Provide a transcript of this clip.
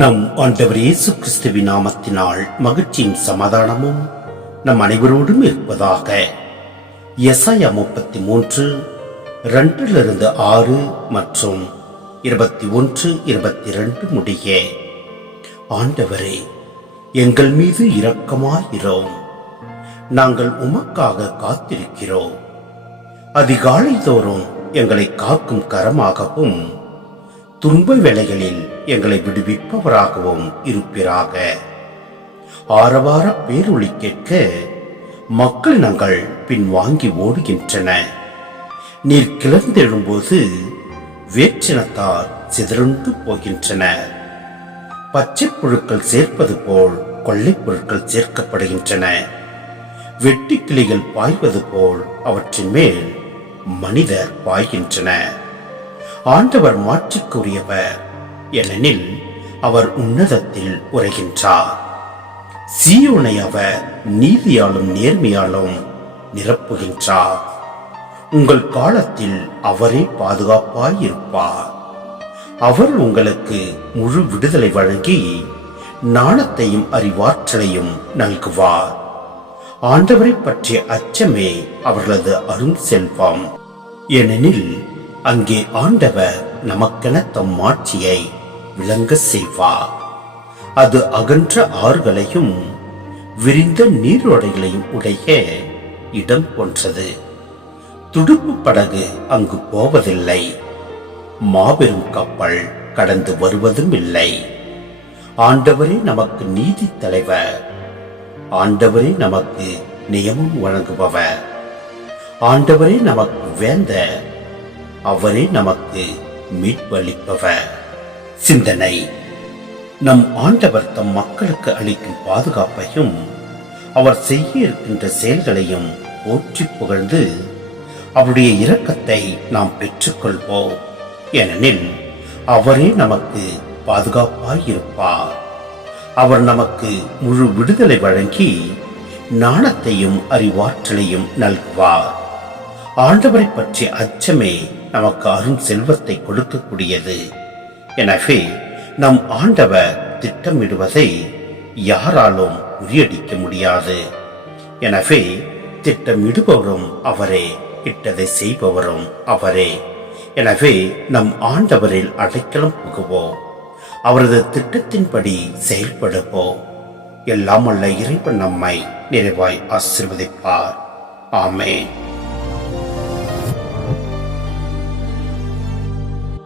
நம் ஆண்டவர் இயேசு கிறிஸ்துவின் நாமத்தினால் மகிழ்ச்சியும் சமாதானமும் நம் அனைவரோடும் இருப்பதாக. எசாயா 33 2-6 மற்றும் 21-22 முடிய. ஆண்டவரே, எங்கள் மீது இரக்கமாயிரோம். நாங்கள் உமக்காக காத்திருக்கிறோம். அதிகாலை தோறும் எங்களை காக்கும் கரமாகவும் துன்ப வேளைகளில் எங்களை விடுவிப்பவராகவும் இருப்பீராக. ஆரவார பேரொளி கேட்க மக்கள் நாங்கள் பின்வாங்கி ஓடுகின்றன. நீர் கிளர்ந்தெழும்போது வேற்றினத்தார் சிதறுண்டு போகின்றன. பச்சை புழுக்கள் சேர்ப்பது போல் கொள்ளை பொருட்கள் சேர்க்கப்படுகின்றன. வெட்டி கிளிகள் பாய்வது போல் அவற்றின் மேல் மனிதர் பாய்கின்றன. ஆண்டவர் மாற்றிக்குரியவர், ஏனெனில் அவர் உன்னதத்தில் உரைகின்றார். சீயோனை அவர் நீதியாலும் நேர்மையாலும் நிரப்புகின்றார். உங்கள் காலத்தில் அவரே பாதுகாப்பாயிருப்பார். அவர் உங்களுக்கு முழு விடுதலை வழங்கி ஞானத்தையும் அறிவாற்றலையும் நல்குவார். ஆண்டவரை பற்றிய அச்சமே அவர்களது அரும் செல்வம். ஏனெனில் அங்கே ஆண்டவர் நமக்கென தம் மாட்சியை விளங்க செய்வார். அது அகன்ற ஆறுகளையும் விரிந்த நீரோடைகளையும் உடைய இடம் போன்றது. துடுப்பு படகு அங்கு போவதில்லை, மாபெரும் கப்பல் கடந்து வருவதும் இல்லை. ஆண்டவரே நமக்கு நீதி தலைவர். ஆண்டவரே நமக்கு நியமம் வழங்குபவர். ஆண்டவரே நமக்கு வேந்தர். அவரே நமக்கு மீட்பளிப்பவர். சிந்தனை: நம் ஆண்டவர் தம் மக்களுக்கு அளிக்கும் பாதுகாப்பையும் அவர் செய்ய இருக்கின்ற செயல்களையும் போற்றி புகழ்ந்து அவருடைய இரக்கத்தை நாம் பெற்றுக்கொள்வோம். ஏனெனில் அவரே நமக்கு பாதுகாப்பாயிருப்பார். அவர் நமக்கு முழு விடுதலை வழங்கி ஞானத்தையும் அறிவாற்றலையும் நல்குவார். ஆண்டவரை பற்றிய அச்சமே நமக்கு அரும் செல்வத்தை கொடுக்கக்கூடியது. எனவே நம் ஆண்டவர் திட்டமிடுவதை யாராலும் முறியடிக்க முடியாது. எனவே திட்டமிடுபவரும் அவரே, இட்டதை செய்பவரும் அவரே. எனவே நம் ஆண்டவரில் அடைக்கலம் புகுவோம். அவரது திட்டத்தின்படி செயல்படுவோம். எல்லாம் உள்ள இறைவன் நம்மை நிறைவாய் ஆசீர்வதிப்பார். ஆமென்.